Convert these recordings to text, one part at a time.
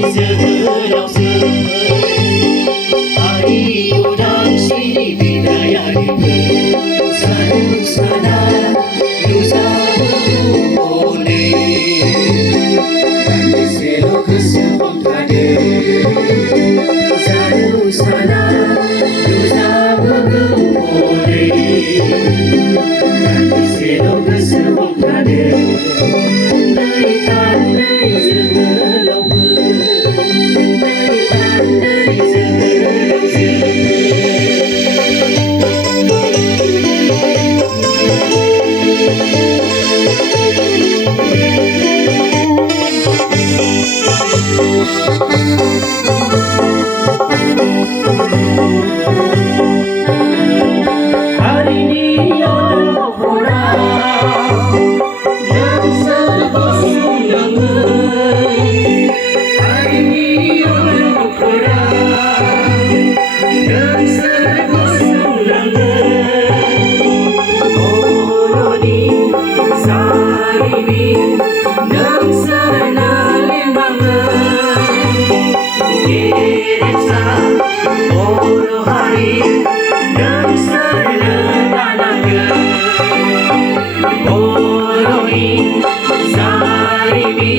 जोहोलाव hari udang sini bidayariku sadu sana dosa bergumone nanti selok kesempong tade sadu sana dosa bergumone nanti selok kesempong tade dari tandai zoholau dari tandai zoholau hari ini ada orang yang sergosong hari ini ada orang yang sergosong oroni saribi yang serenalin Yereksa oro hari yang serenalanaga oroni saribi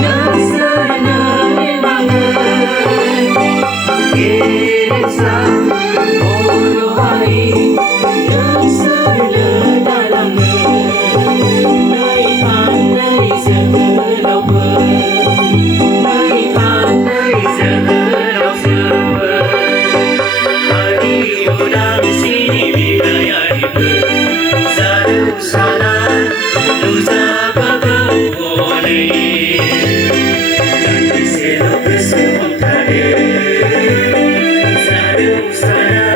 yang serenalin Yereksa oro hari yang serenalanaga naik pandai zoholau naik pandai zoholau hari udang sini bidayariku sadu sana dosa bergumone nanti selok kesempong tade sadu sana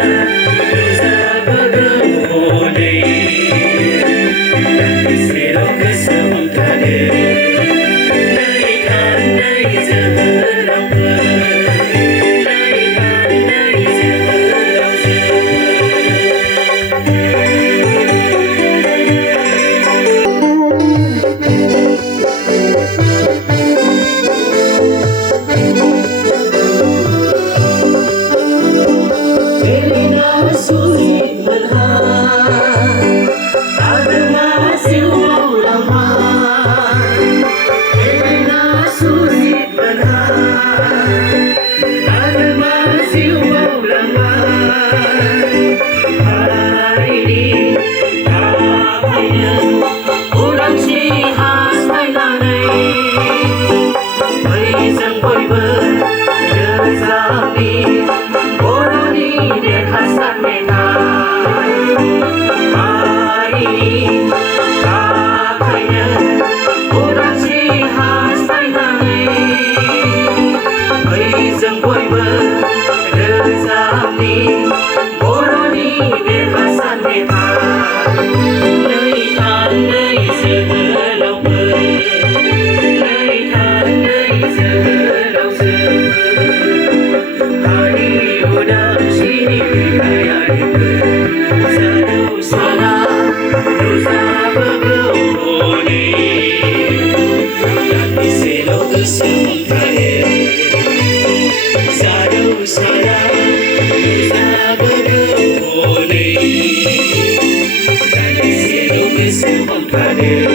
dosa bergumone nanti selok kesempong tade dari tandai zoholau dari tandai zoholau Elina sulit berhak ada masih ulama Elina sulit berhak ada masih ulama hari ini apanya orang si khas thailanai mấy dân vui vơi đưa ra đi oroni để khát sát mê ta hari ini apanya orang si khas thailanai mấy dân vui vơi đưa ra đi oroni để khát sát mê ta nơi than nơi zoholau nơi than nơi zoholau hari udang sini bidayariku sadu sana dosa bergumone nanti selok kesempong tade sadu sana dosa bergumone nanti selok kesempong tade